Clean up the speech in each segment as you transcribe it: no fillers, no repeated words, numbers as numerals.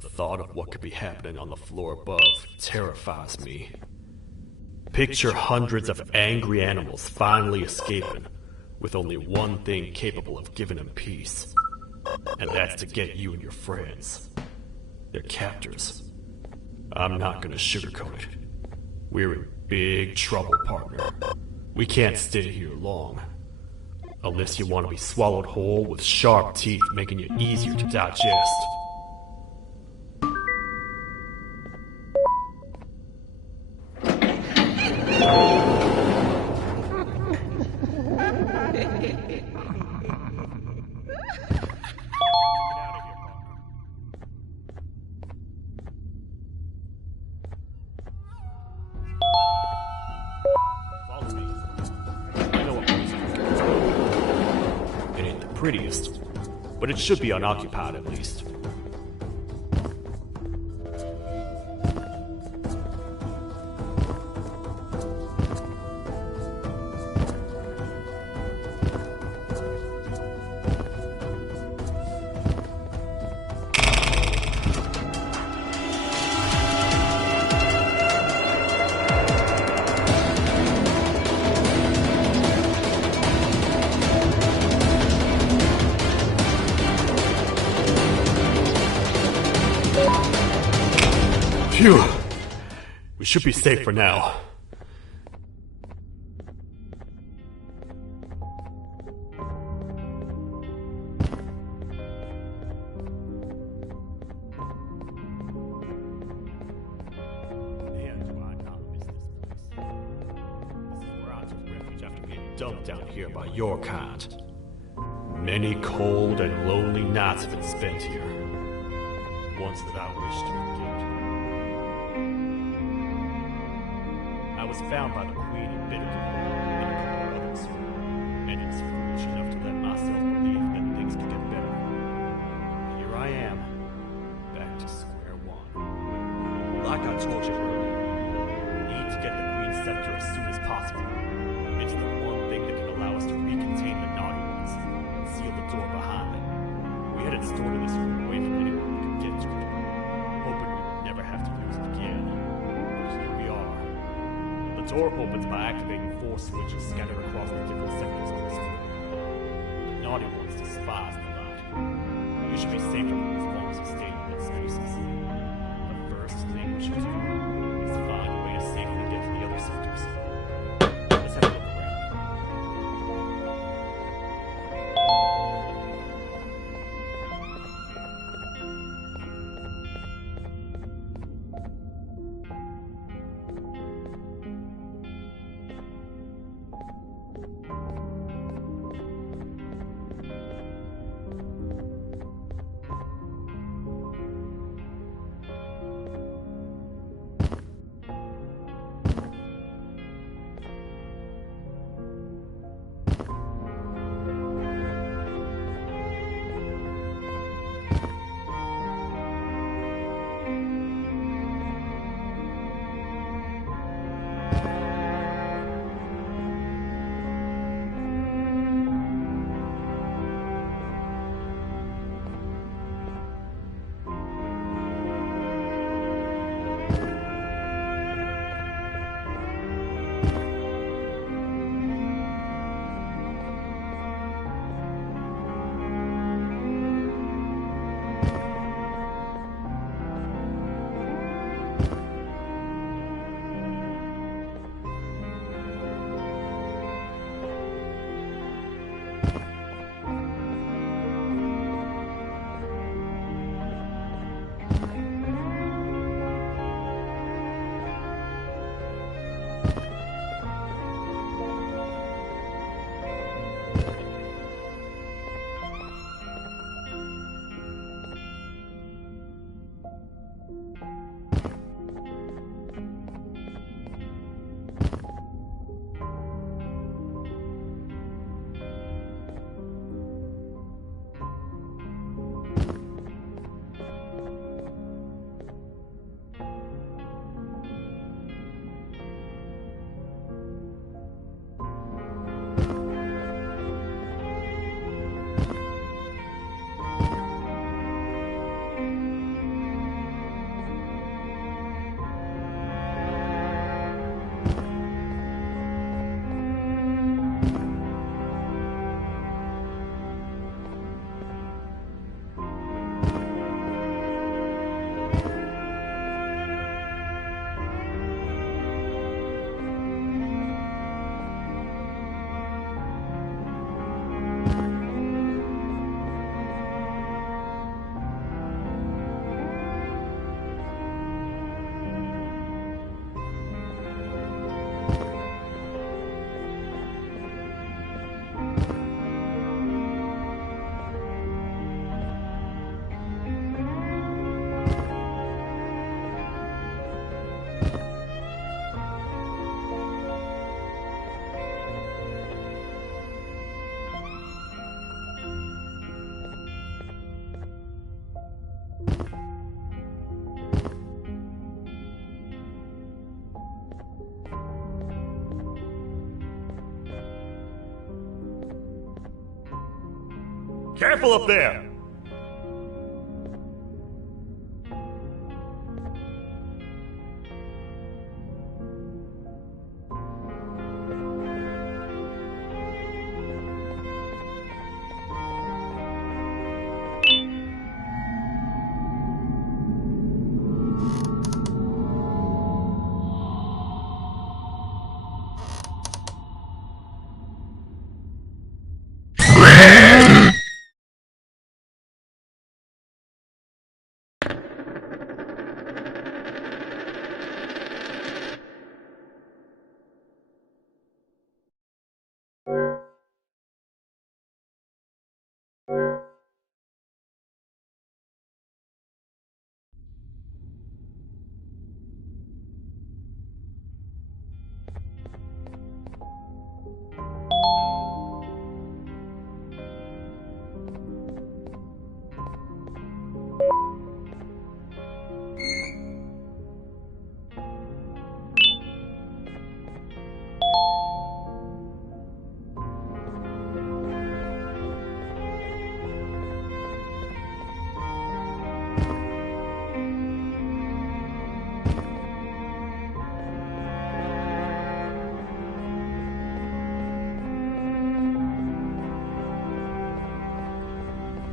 The thought of what could be happening on the floor above terrifies me. Picture hundreds of angry animals finally escaping, with only one thing capable of giving them peace. And that's to get you and your friends. Their captors. I'm not gonna sugarcoat it. We're in big trouble, partner. We can't stay here long. Unless you want to be swallowed whole with sharp teeth making you easier to digest. Prettiest, but it should be unoccupied at least. Phew! We should be safe for now. Man, do I not miss this place. This is where I took refuge after being dumped down here by your kind. Many cold and lonely nights have been spent here. Ones that I wish to forget. I was found by the Queen in Bitterton and a couple of others, and was foolish enough to let myself believe that things could get better. Here I am, back to square one. Like I told you earlier, we need to get the Queen's scepter as soon as possible. It's the one thing that can allow us to recontain the naughty ones and seal the door behind them. We had it stored in this room away from anyone who could get to it, hoping we would never have to use it again. But here we are. The door opens by activating 4 switches scattered across the different sectors of this floor. The naughty ones despise the light. You should be safe from them as long as you stay in those spaces. The first thing we should do is find a way to safely get to the other sectors. Let's have a look around. Careful up there!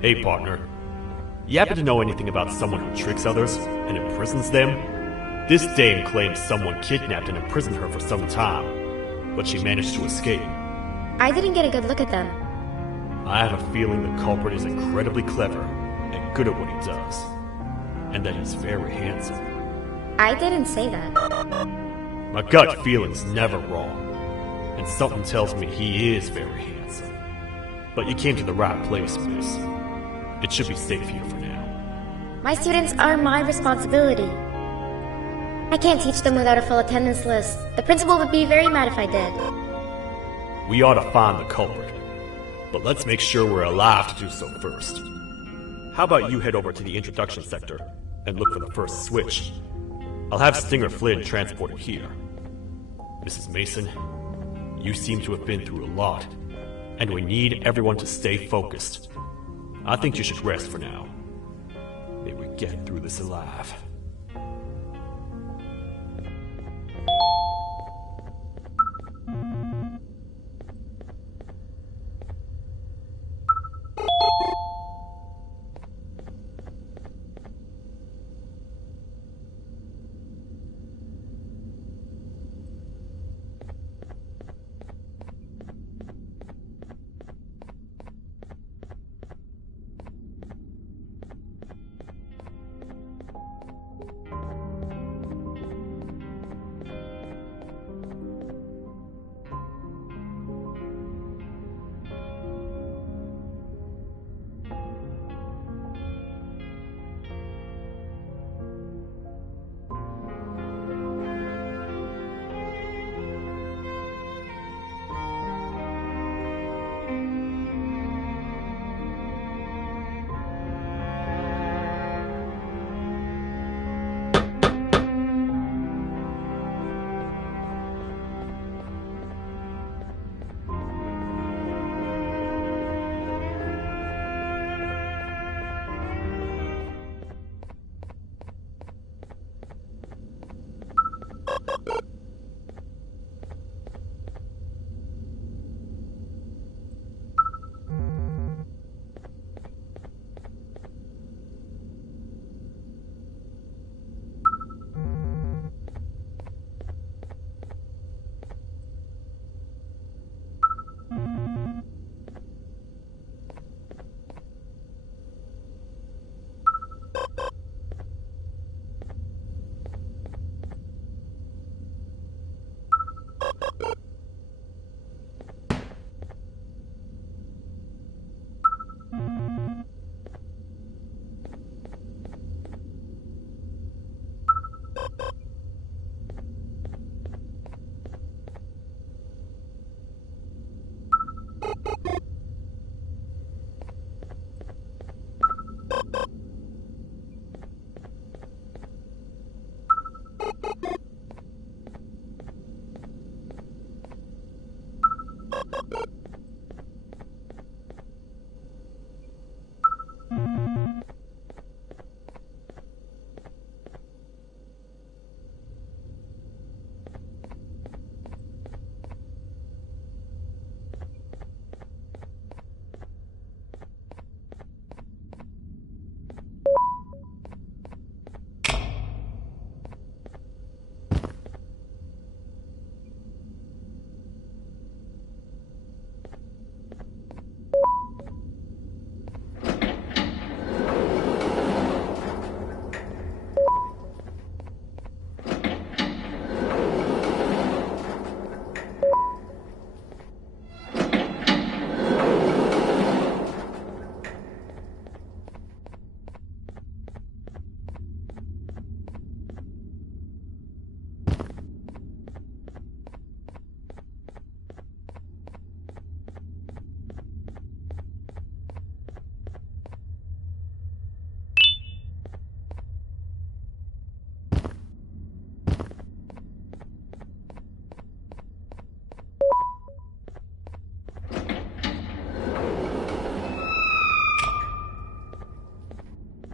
Hey, partner. You happen to know anything about someone who tricks others and imprisons them? This dame claims someone kidnapped and imprisoned her for some time, but she managed to escape. I didn't get a good look at them. I have a feeling the culprit is incredibly clever and good at what he does, and that he's very handsome. I didn't say that. My gut feeling's never wrong, and something tells me he is very handsome. But you came to the right place, miss. It should be safe here for now. My students are my responsibility. I can't teach them without a full attendance list. The principal would be very mad if I did. We ought to find the culprit, but let's make sure we're alive to do so first. How about you head over to the introduction sector and look for the first switch? I'll have Stinger Flynn transported here. Mrs. Mason, you seem to have been through a lot, and we need everyone to stay focused. I think you should rest for now. May we get through this alive.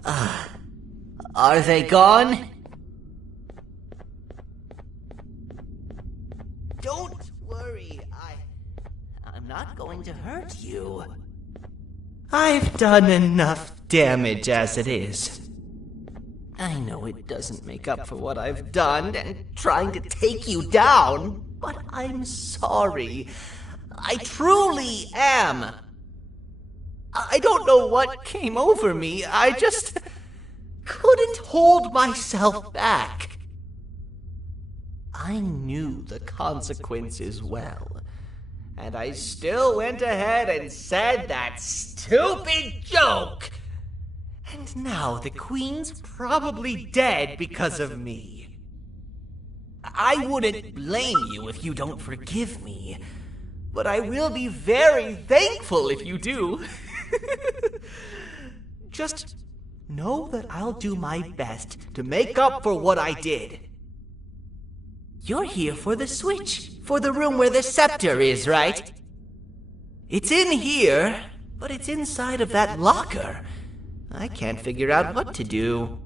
Are they gone? Don't worry, I'm not going to hurt you. I've done enough damage as it is. I know it doesn't make up for what I've done and trying to take you down, but I'm sorry. I truly am. I don't know what came over me. I just couldn't hold myself back. I knew the consequences well, and I still went ahead and said that stupid joke. And now the Queen's probably dead because of me. I wouldn't blame you if you don't forgive me, but I will be very thankful if you do. Just know that I'll do my best to make up for what I did. You're here for the switch, for the room where the scepter is, right? It's in here, but it's inside of that locker. I can't figure out what to do.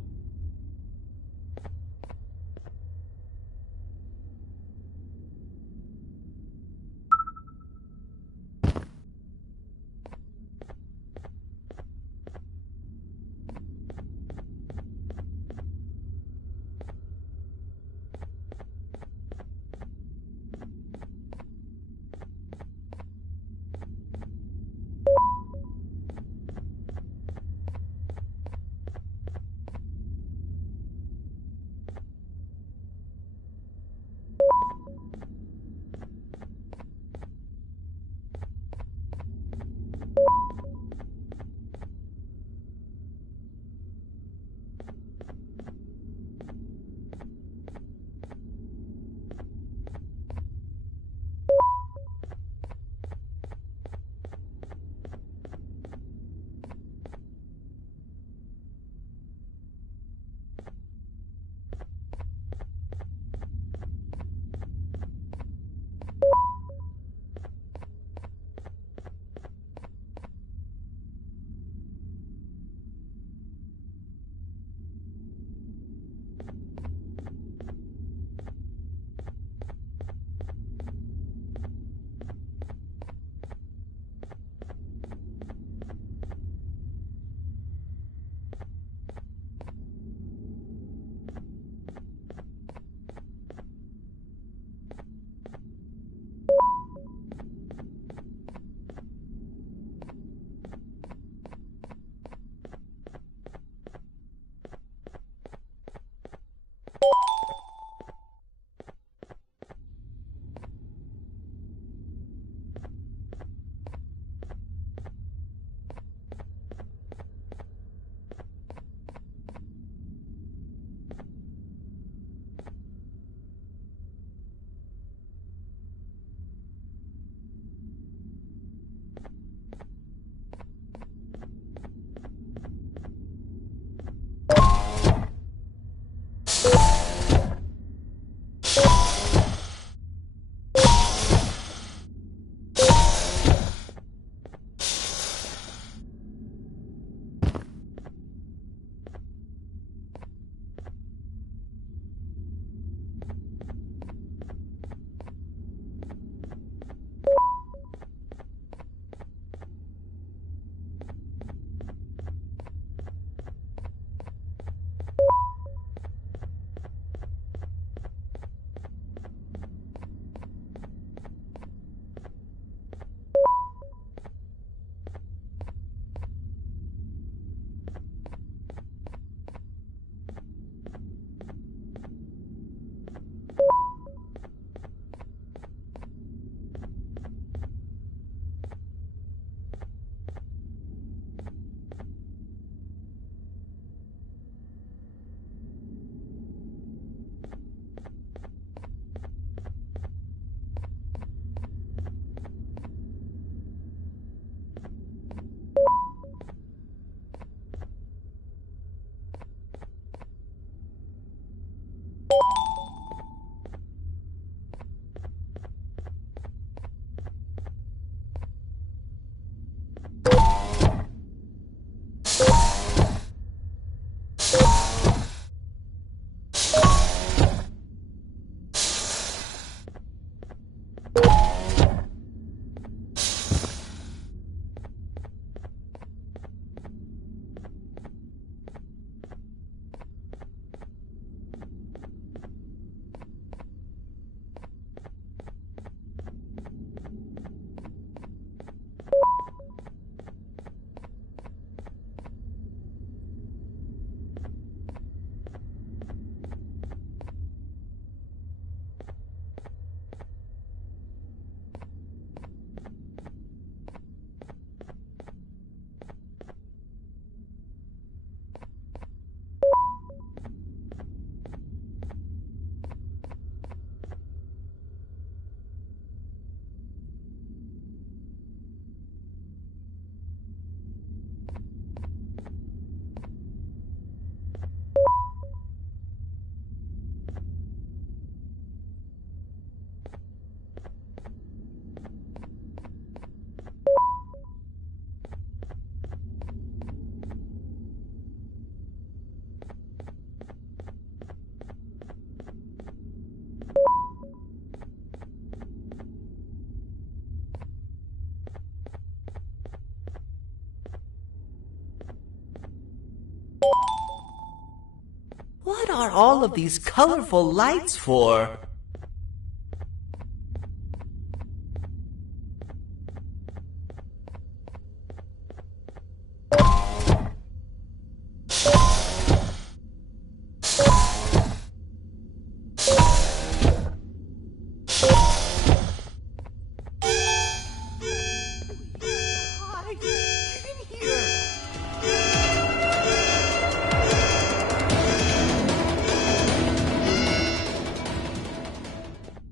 What are all of these colorful lights for?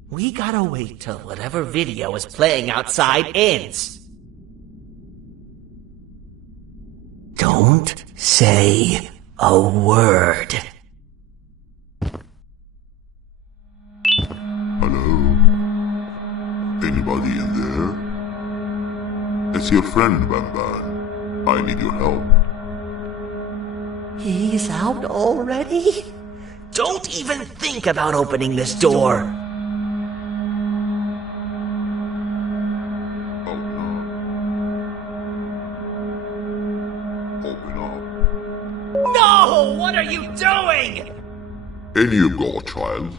We gotta wait till whatever video is playing outside ends. Don't say a word. Hello? Anybody in there? It's your friend, Banban. I need your help. He's out already? Don't even think about opening this door. Oh no. Open up. No! What are you doing? In you go, child.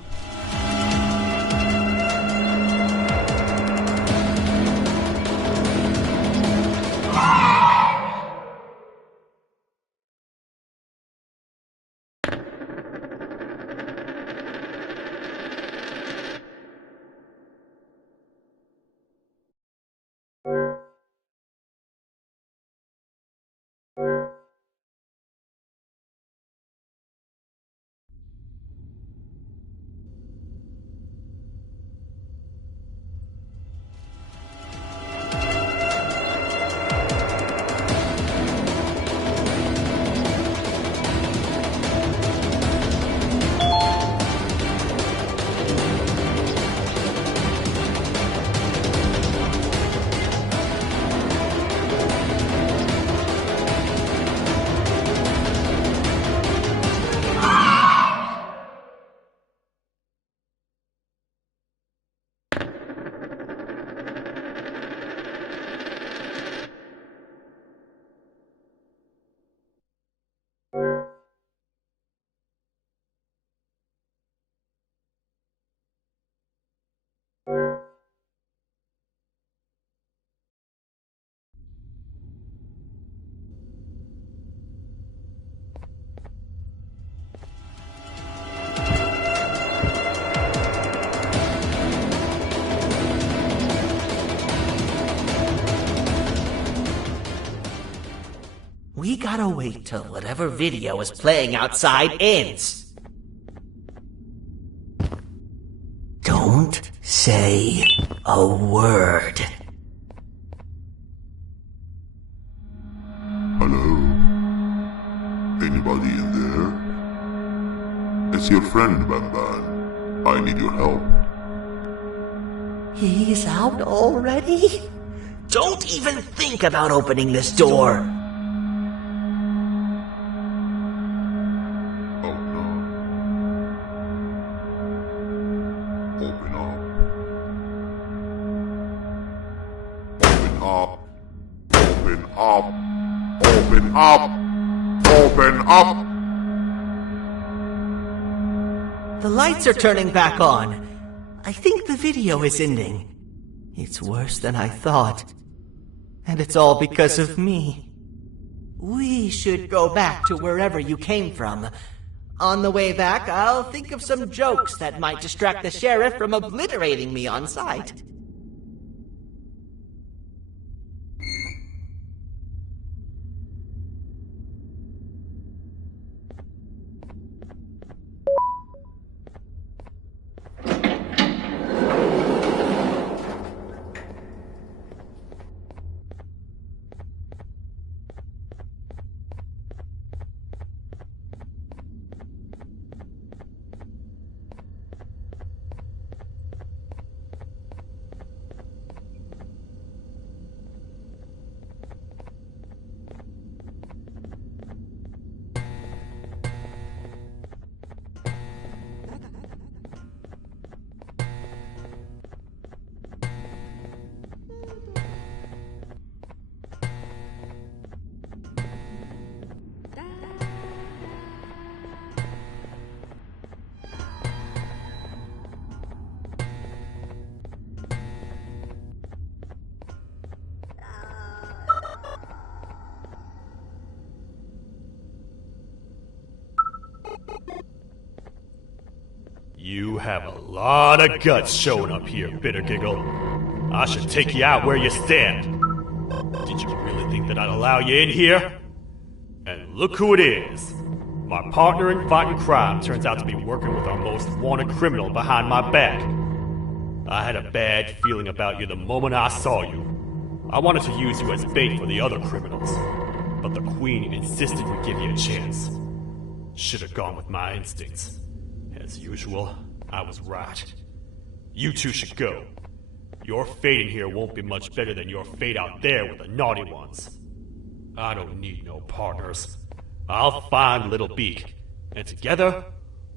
We gotta wait till whatever video is playing outside ends. Don't say a word. Hello? Anybody in there? It's your friend, Banban. I need your help. He's out already? Don't even think about opening this door. Oh no. Open up. Open up. Open up. Open up. Open up. The lights are turning back on. I think the video is ending. It's worse than I thought. And it's all because of me. We should go back to wherever you came from. On the way back, I'll think of some jokes that might distract the sheriff from obliterating me on sight. You have a lot of guts showing up here, Bitter Giggle. I should take you out where you stand. Did you really think that I'd allow you in here? And look who it is. My partner in fighting crime turns out to be working with our most wanted criminal behind my back. I had a bad feeling about you the moment I saw you. I wanted to use you as bait for the other criminals, but the Queen insisted we give you a chance. Should have gone with my instincts. As usual, I was right. You two should go. Your fate in here won't be much better than your fate out there with the naughty ones. I don't need no partners. I'll find Little Beak, and together,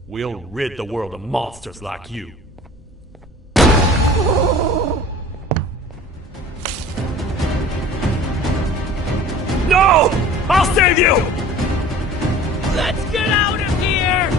we'll rid the world of monsters like you. No! I'll save you! Let's get out of here!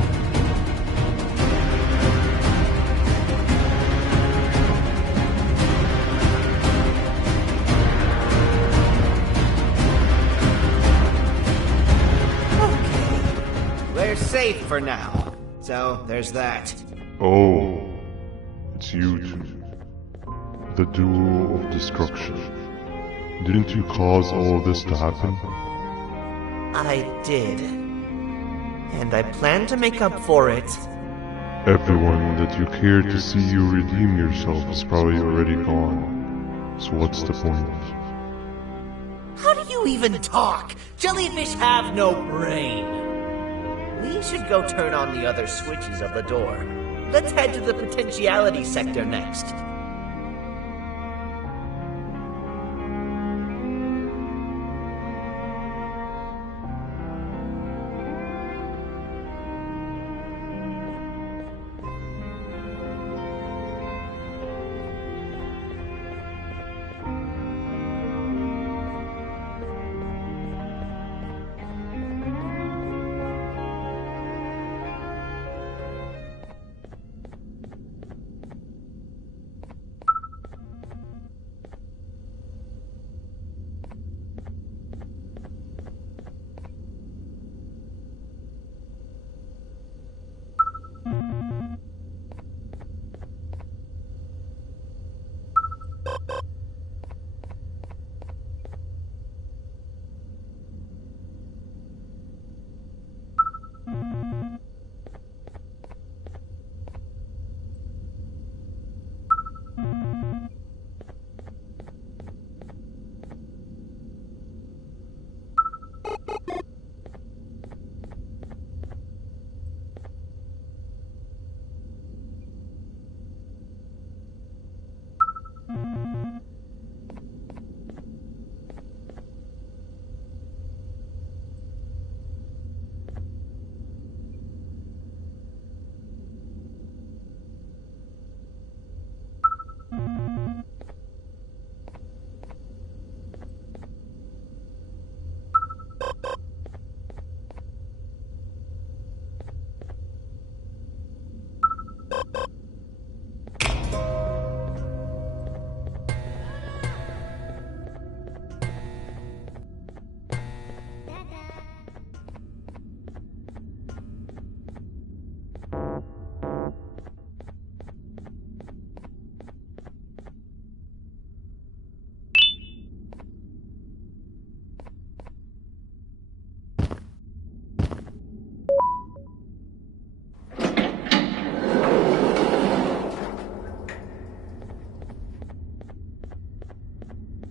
Okay. We're safe for now. So, there's that. Oh, it's you two. The duo of destruction. Didn't you cause all this to happen? I did. And I plan to make up for it. Everyone that you cared to see you redeem yourself is probably already gone. So what's the point? How do you even talk? Jellyfish have no brain. We should go turn on the other switches of the door. Let's head to the potentiality sector next.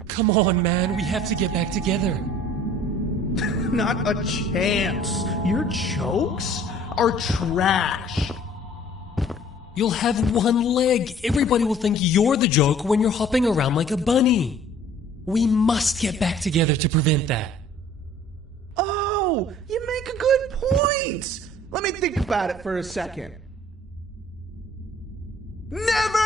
Come on, man, we have to get back together. Not a chance. Your jokes are trash. You'll have one leg. Everybody will think you're the joke when you're hopping around like a bunny. We must get back together to prevent that. Oh, you make a good point. Let me think about it for a second. Never!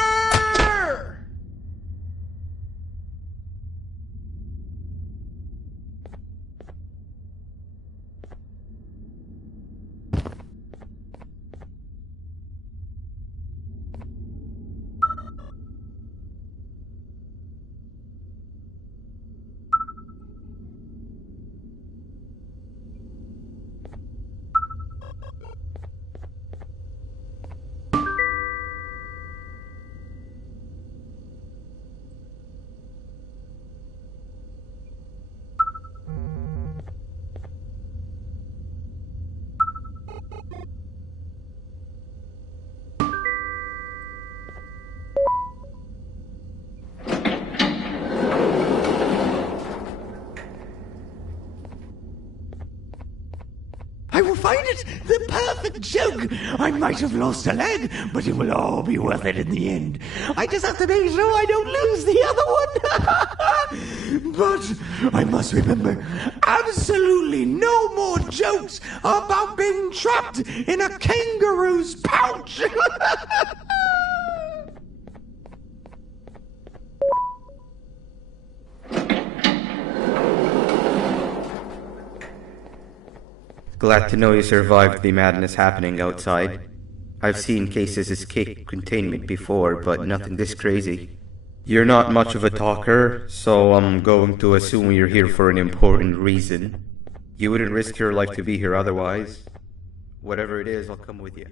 I will find it the perfect joke. I might have lost a leg, but it will all be worth it in the end. I just have to make sure I don't lose the other one. But I must remember, absolutely no more jokes about being trapped in a kangaroo's pouch. Glad to know you survived the madness happening outside. I've seen cases escape containment before, but nothing this crazy. You're not much of a talker, so I'm going to assume you're here for an important reason. You wouldn't risk your life to be here otherwise. Whatever it is, I'll come with you.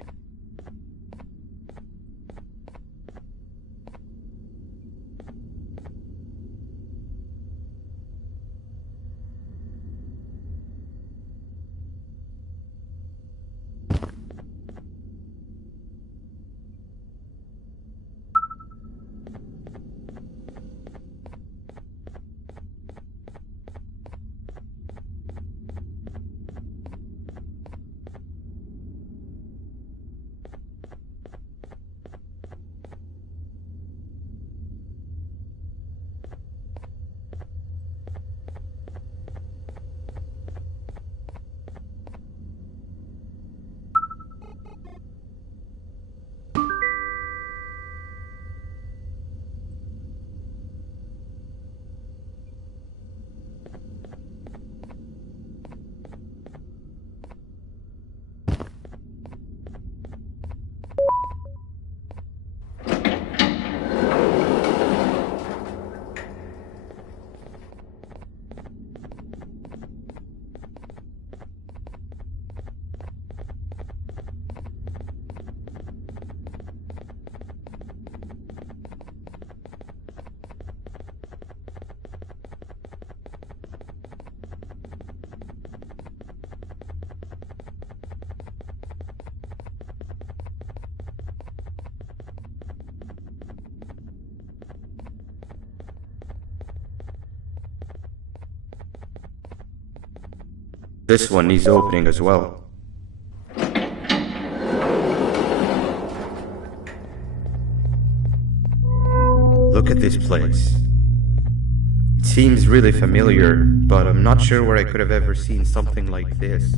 This one needs opening as well. Look at this place. It seems really familiar, but I'm not sure where I could have ever seen something like this.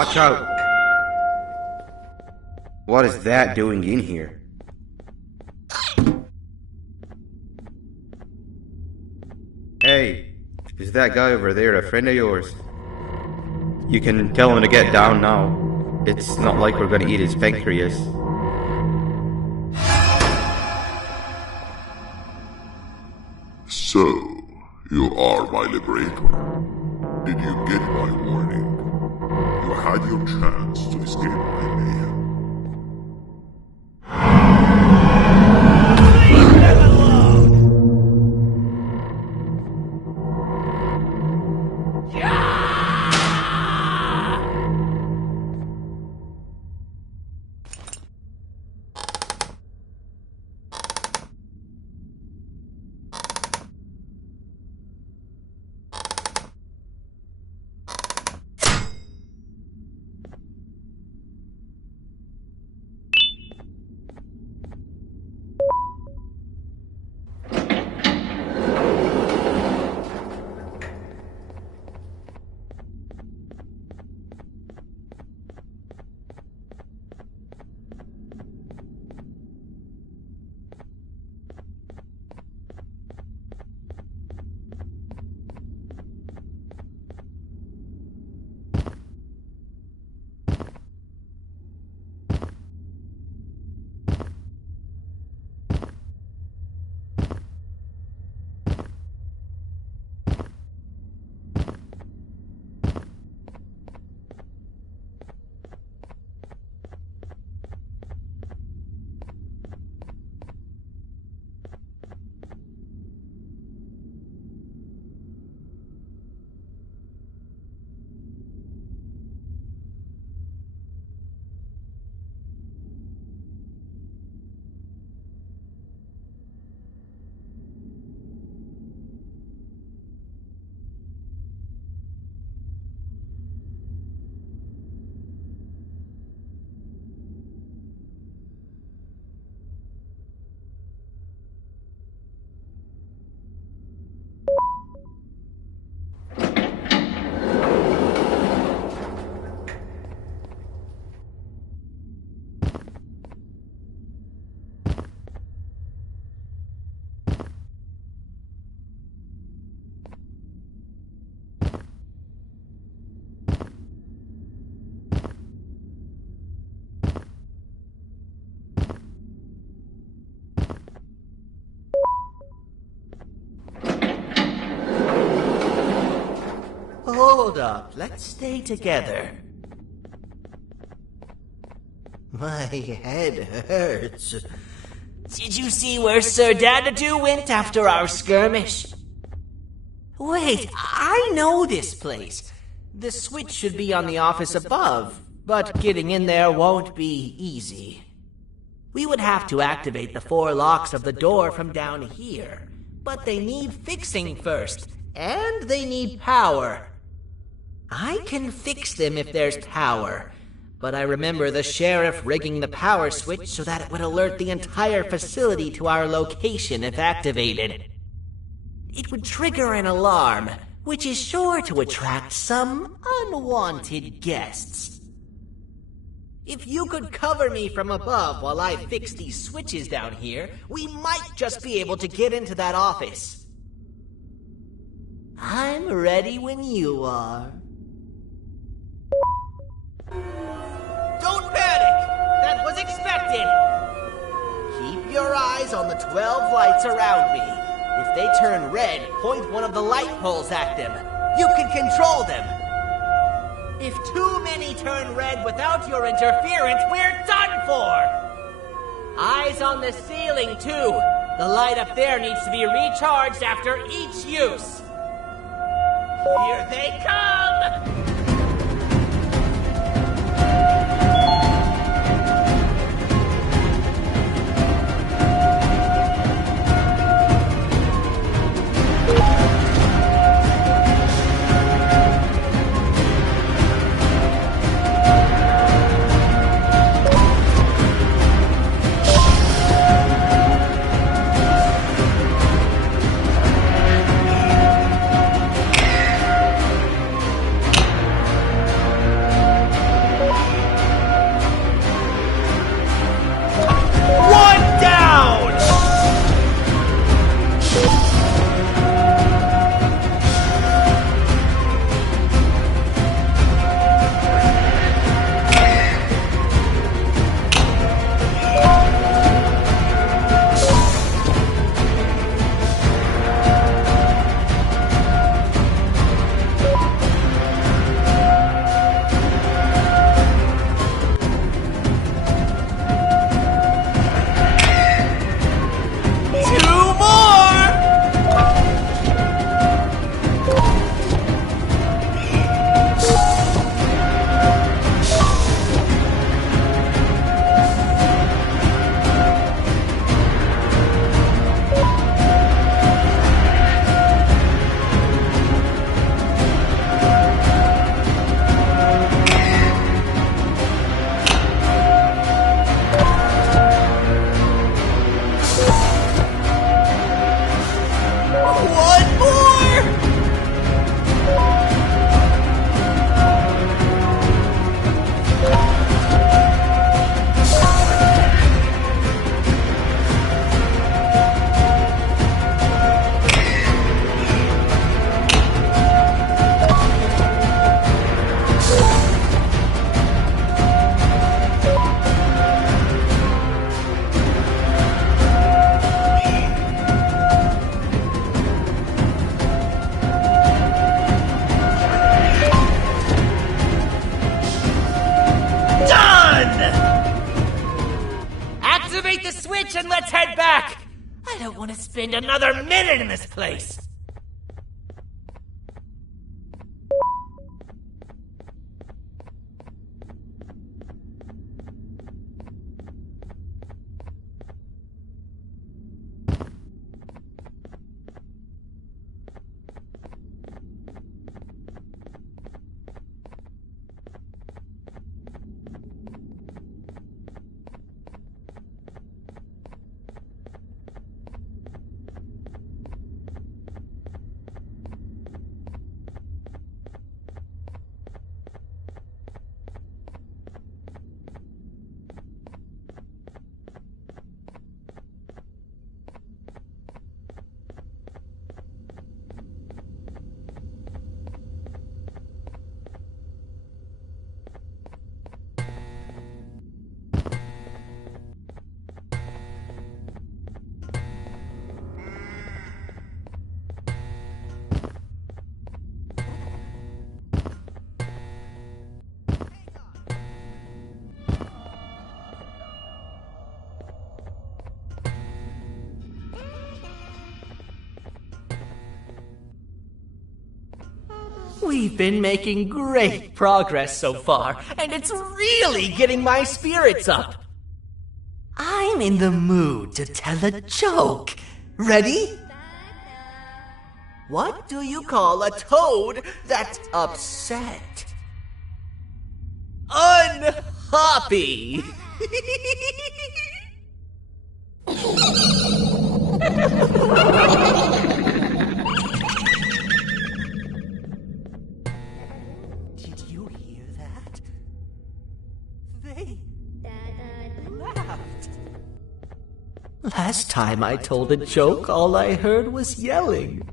Watch out! What is that doing in here? Hey, is that guy over there a friend of yours? You can tell him to get down now. It's not like we're gonna eat his pancreas. So, you are my liberator. Did you get my warning? You had your chance to escape my mayhem. Leave them alone! Hold up, let's stay together. My head hurts. Did you see where Sir Dadadoo went after our skirmish? Wait, I know this place. The switch should be on the office above, but getting in there won't be easy. We would have to activate the 4 locks of the door from down here, but they need fixing first, and they need power. I can fix them if there's power, but I remember the sheriff rigging the power switch so that it would alert the entire facility to our location if activated. It would trigger an alarm, which is sure to attract some unwanted guests. If you could cover me from above while I fix these switches down here, we might just be able to get into that office. I'm ready when you are. Don't panic! That was expected! Keep your eyes on the 12 lights around me. If they turn red, point one of the light poles at them. You can control them. If too many turn red without your interference, we're done for! Eyes on the ceiling, too. The light up there needs to be recharged after each use. Here they come! spend another minute in this place! We've been making great progress so far, and it's really getting my spirits up. I'm in the mood to tell a joke. Ready? What do you call a toad that's upset? Unhappy! Did you hear that? They laughed. Last time I told a joke, all I heard was yelling.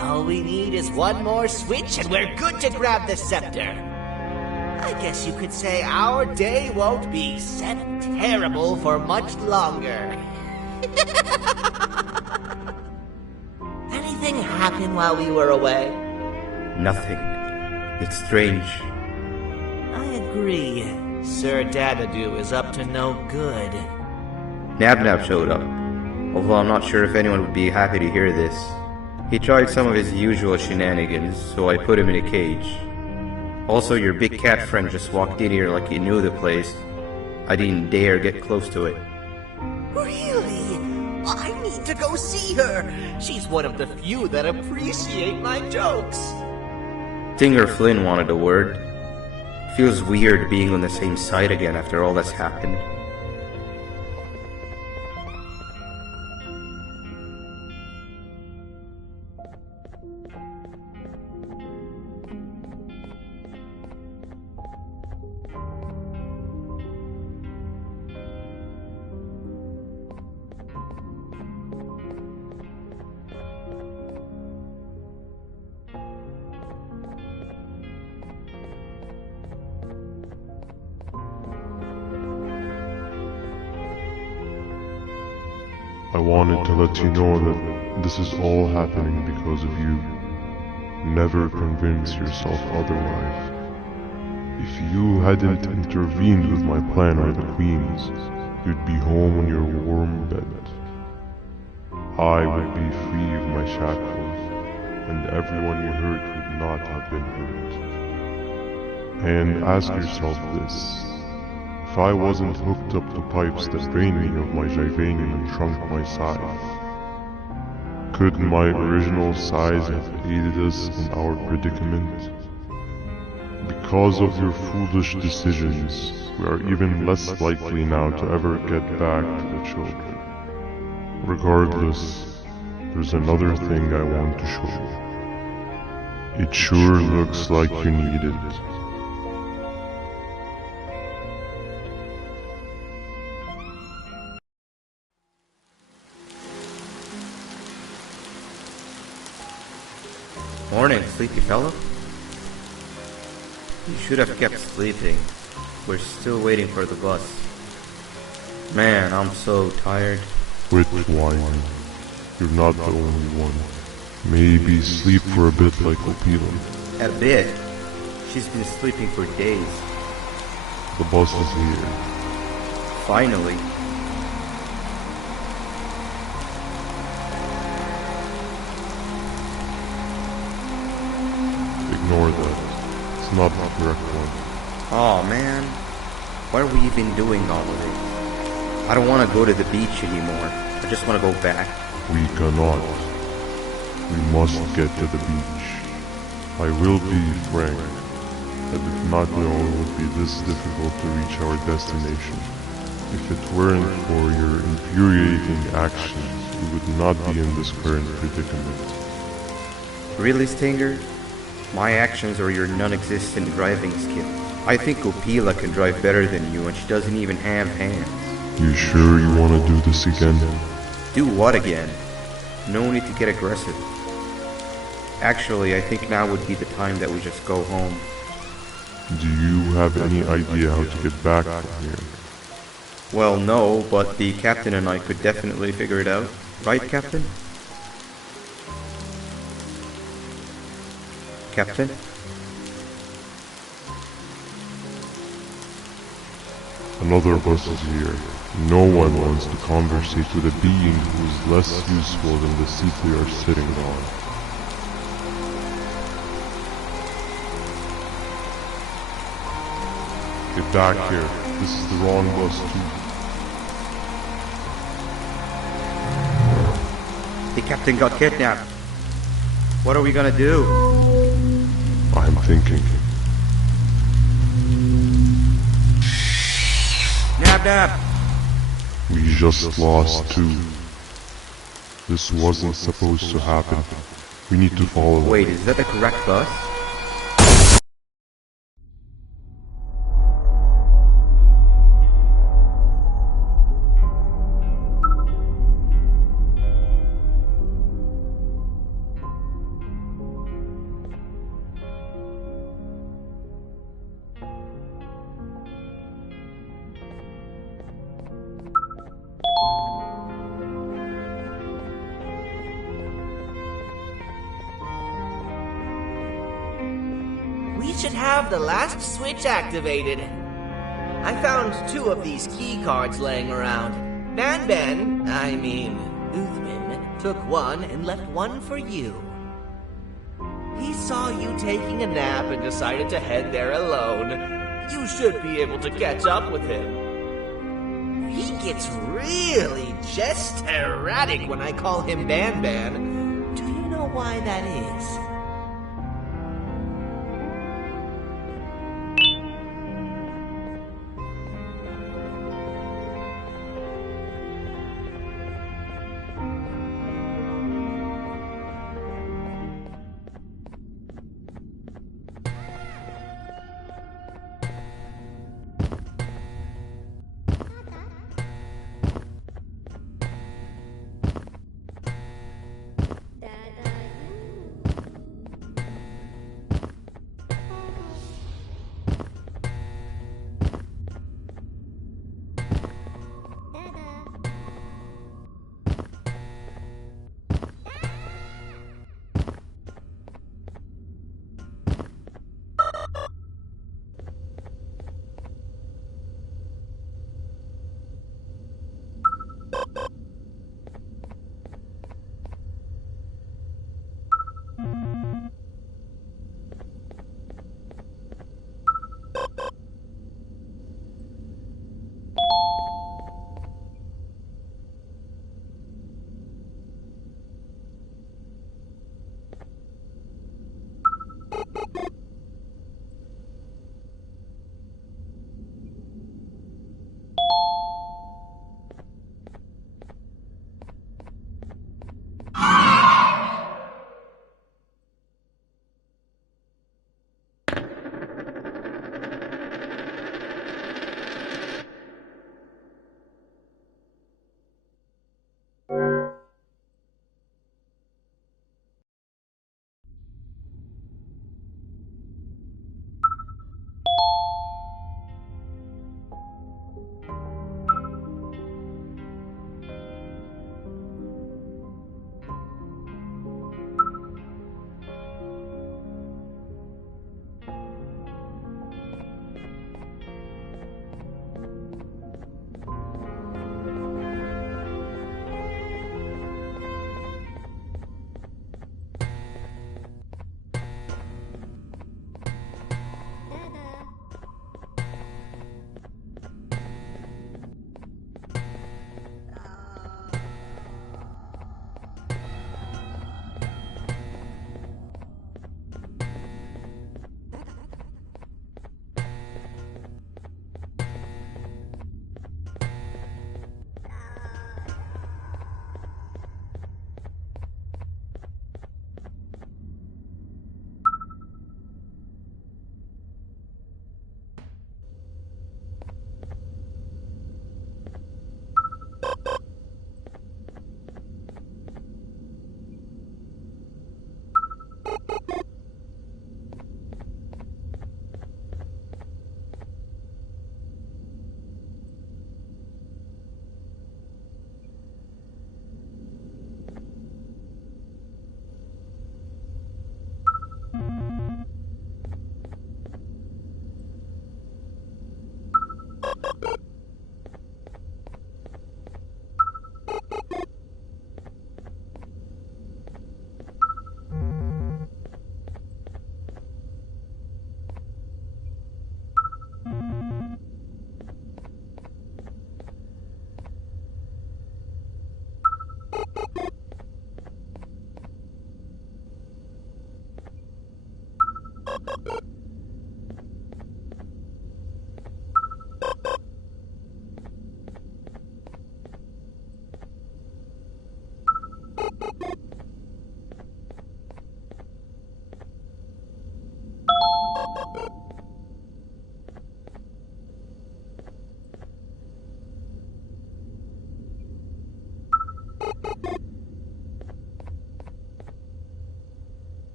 All we need is one more switch and we're good to grab the scepter. I guess you could say our day won't be terrible for much longer. Anything happen while we were away? Nothing. It's strange. I agree. Sir Dadadoo is up to no good. Nab showed up, although I'm not sure if anyone would be happy to hear this. He tried some of his usual shenanigans, so I put him in a cage. Also, your big cat friend just walked in here like he knew the place. I didn't dare get close to it. Really? I need to go see her. She's one of the few that appreciate my jokes. Dinger Flynn wanted a word. Feels weird being on the same side again after all that's happened. I wanted to let you know that this is all happening because of you. Never convince yourself otherwise. If you hadn't intervened with my plan or the Queen's, you'd be home in your warm bed. I would be free of my shackles, and everyone you hurt would not have been hurt. And ask yourself this. If I wasn't hooked up to pipes that drained me of my Jivanium and shrunk my size, could my original size have aided us in our predicament? Because of your foolish decisions, we are even less likely now to ever get back to the children. Regardless, there's another thing I want to show you. It sure looks like you need it. Morning, sleepy fellow. You should have kept sleeping. We're still waiting for the bus. Man, I'm so tired. Quit whining. You're not the only one. Maybe sleep for a bit like Opila. A bit? She's been sleeping for days. The bus is here. Finally. Ignore that. It's not the correct one. Aw, man. Why are we even doing all of this? I don't want to go to the beach anymore. I just want to go back. We cannot. We must get to the beach. I will be frank that if Macleon would be this difficult to reach our destination, if it weren't for your infuriating actions, we would not be in this current predicament. Really, Stinger? My actions are your non-existent driving skill. I think Opila can drive better than you and she doesn't even have hands. You sure you want to do this again? Do what again? No need to get aggressive. Actually, I think now would be the time that we just go home. Do you have any idea how to get back from here? Well, no, but the captain and I could definitely figure it out. Right, Captain? Captain? Another bus is here. No one wants to conversate with a being who is less useful than the seat we are sitting on. Get back here. This is the wrong bus too. The captain got kidnapped. What are we gonna do? I'm thinking. Nab nab! We just lost two. This wasn't supposed to happen. We need to follow them. Wait, is that the correct bus? We should have the last switch activated. I found 2 of these key cards laying around. Banban, Uthman, took one and left one for you. He saw you taking a nap and decided to head there alone. You should be able to catch up with him. He gets really just erratic when I call him Banban. Do you know why that is?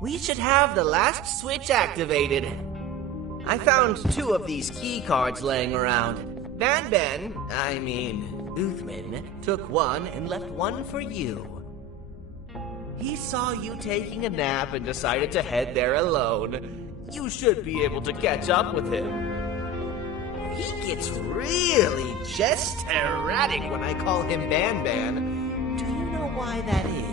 We should have the last switch activated. I found 2 of these key cards laying around. Banban, Uthman, took one and left one for you. He saw you taking a nap and decided to head there alone. You should be able to catch up with him. He gets really just erratic when I call him Banban. Do you know why that is?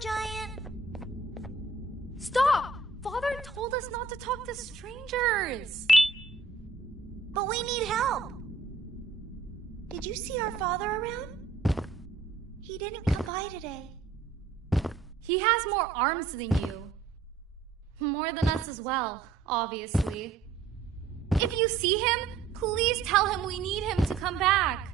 Giant. Stop! Father told us not to talk to strangers. But we need help. Did you see our father around? He didn't come by today. He has more arms than you. More than us as well, obviously. If you see him, please tell him we need him to come back.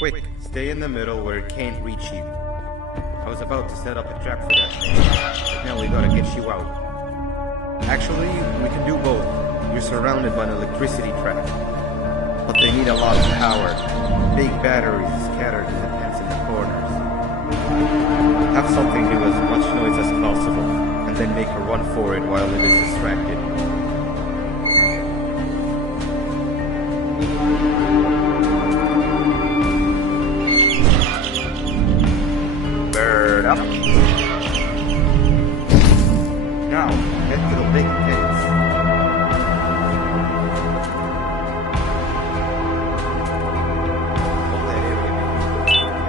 Quick, stay in the middle where it can't reach you. I was about to set up a trap for that thing, but now we gotta get you out. Actually, we can do both. You're surrounded by an electricity trap, but they need a lot of power. Big batteries scattered in the pens in the corners. Have something do as much noise as possible, and then make her run for it while it is distracted. Bird up. Now, head to the big pits. All that area should be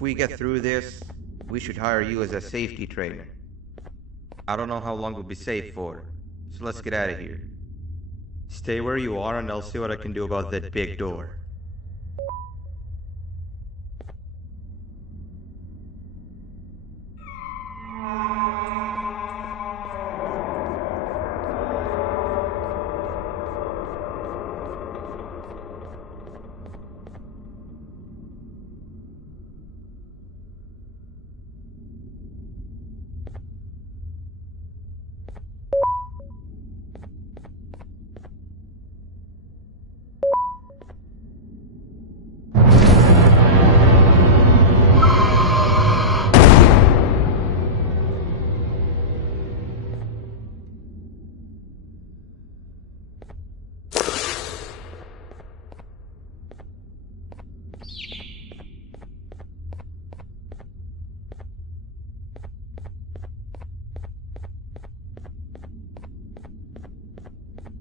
If we get through this, we should hire you as a safety trainer. I don't know how long we'll be safe for, so let's get out of here. Stay where you are and I'll see what I can do about that big door.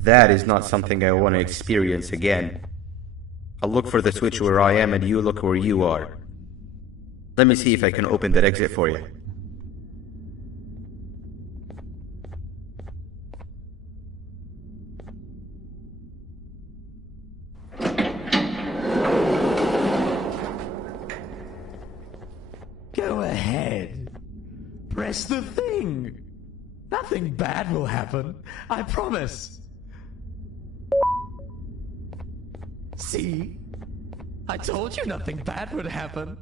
That is not something I want to experience again. I'll look for the switch where I am and you look where you are. Let me see if I can open that exit for you. Go ahead. Press the thing. Nothing bad will happen. I promise. See? I told you nothing bad would happen.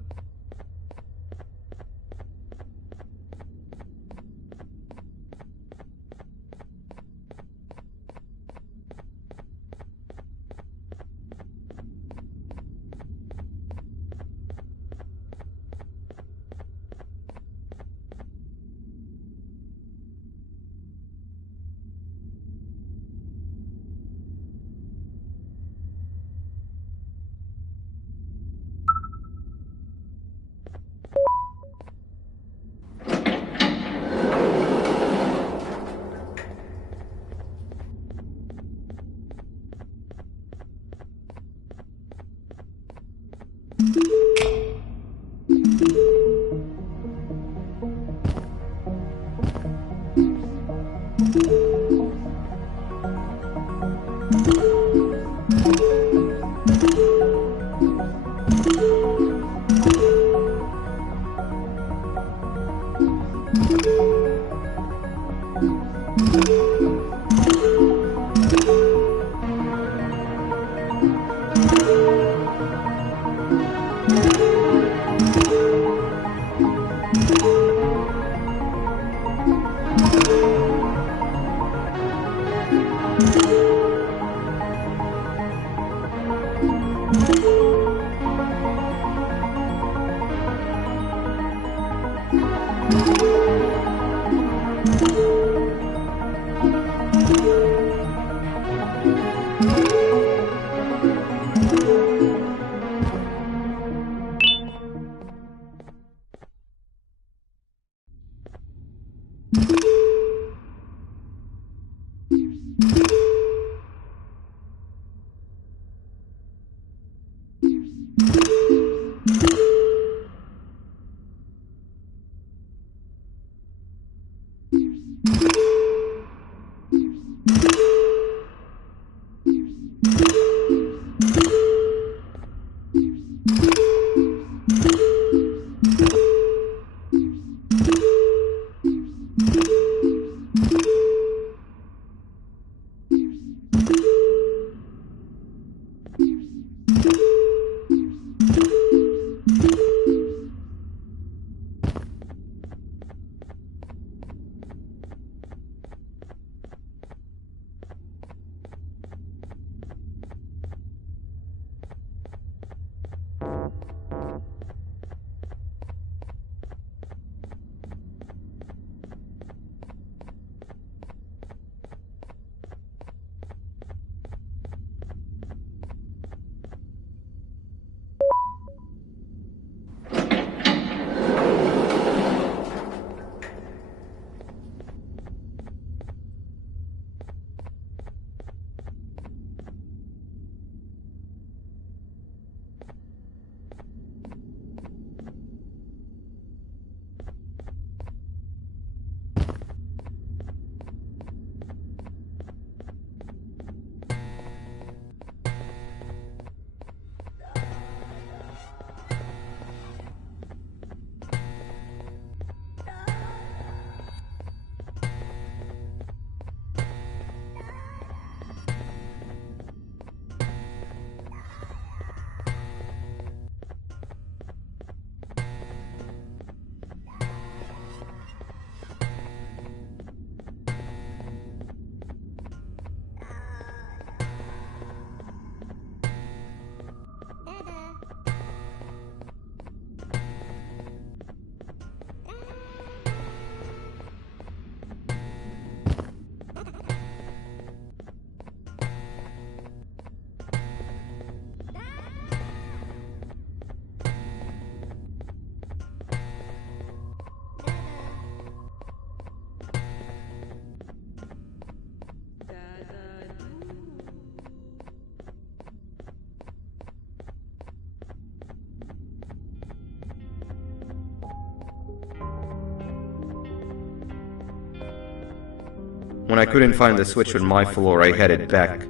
When I couldn't find the switch on my floor, I headed back.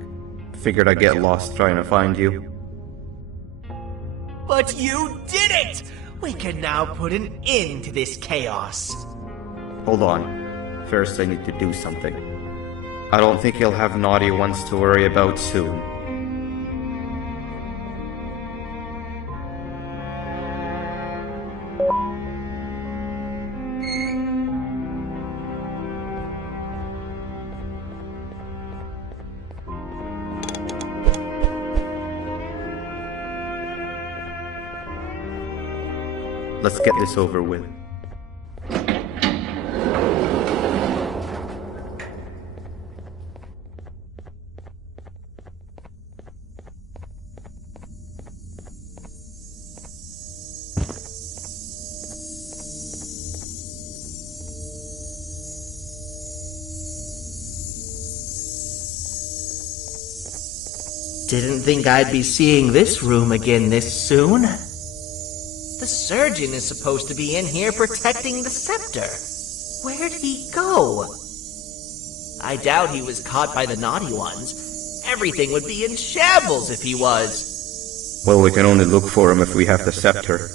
Figured I'd get lost trying to find you. But you did it! We can now put an end to this chaos. Hold on. First I need to do something. I don't think you'll have naughty ones to worry about soon. Let's get this over with. Didn't think I'd be seeing this room again this soon. The surgeon is supposed to be in here protecting the scepter. Where'd he go? I doubt he was caught by the naughty ones. Everything would be in shambles if he was. Well, we can only look for him if we have the scepter.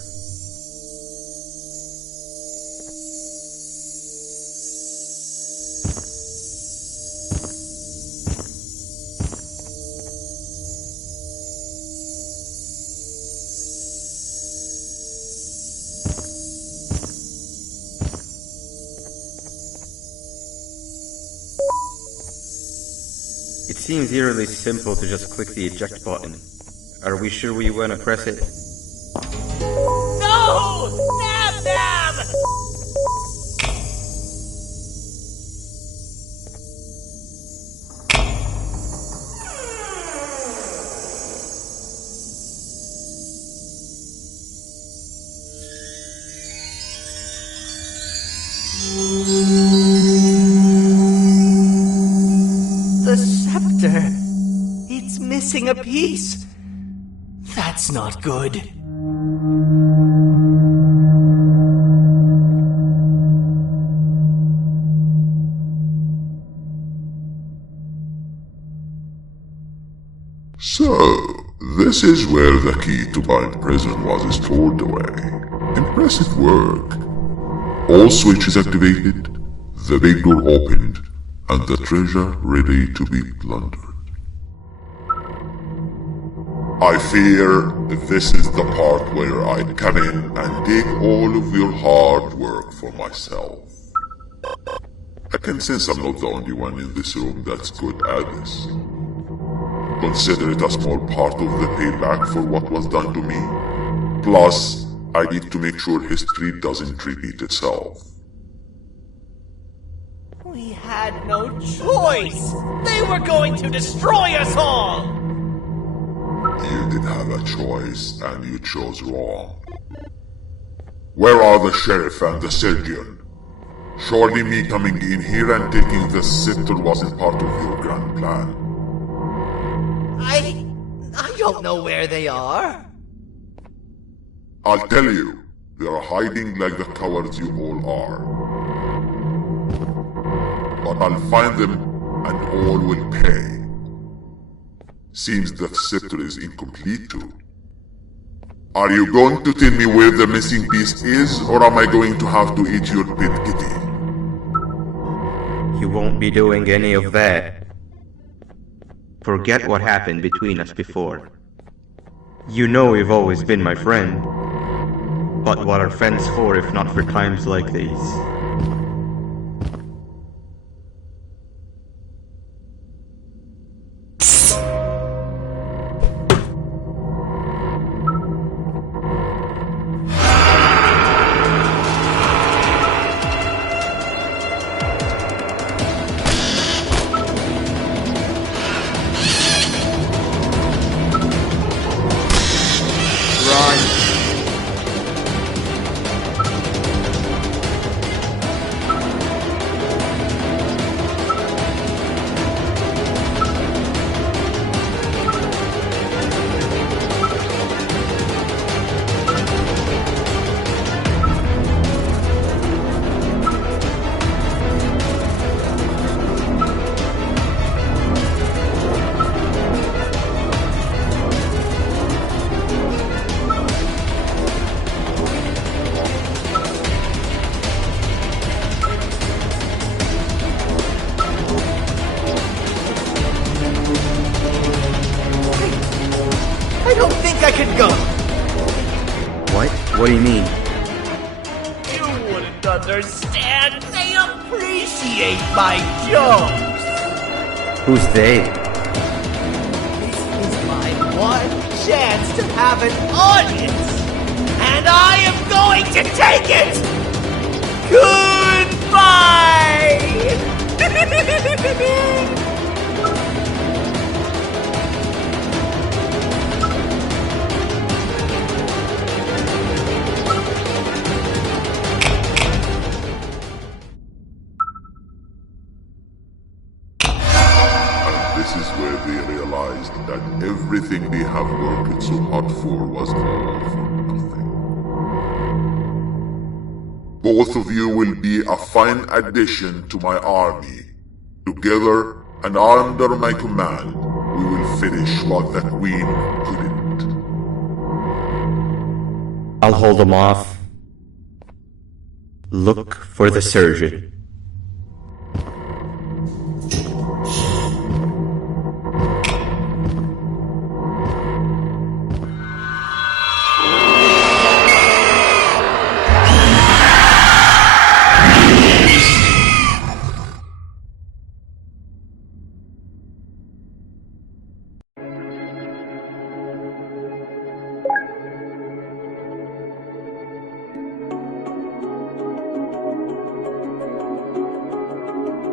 It seems eerily simple to just click the eject button. Are we sure we want to press it? No! Nab Nab! The scepter. It's missing a piece. That's not good. So, this is where the key to Bind Prison was stored away. Impressive work. All switches activated, the big door opened, and the treasure ready to be plundered. I fear this is the part where I come in and take all of your hard work for myself. I can sense I'm not the only one in this room that's good at this. Consider it a small part of the payback for what was done to me. Plus, I need to make sure history doesn't repeat itself. We had no choice! They were going to destroy us all! You did have a choice, and you chose wrong. Where are the sheriff and the surgeon? Surely me coming in here and taking the scepter wasn't part of your grand plan. I don't know where they are. I'll tell you, they are hiding like the cowards you all are. But I'll find them, and all will pay. Seems the scepter is incomplete too. Are you going to tell me where the missing piece is, or am I going to have to eat your pet kitty? You won't be doing any of that. Forget what happened between us before. You know you've always been my friend. But what are friends for if not for times like these? don't think I could go. What? What do you mean? You wouldn't understand. They appreciate my jokes. Who's they? This is my one chance to have an audience. And I am going to take it. Goodbye. This is where they realized that everything they have worked so hard for was all for nothing. Both of you will be a fine addition to my army. Together and under my command, we will finish what the Queen couldn't. I'll hold them off. Look for the surgeon.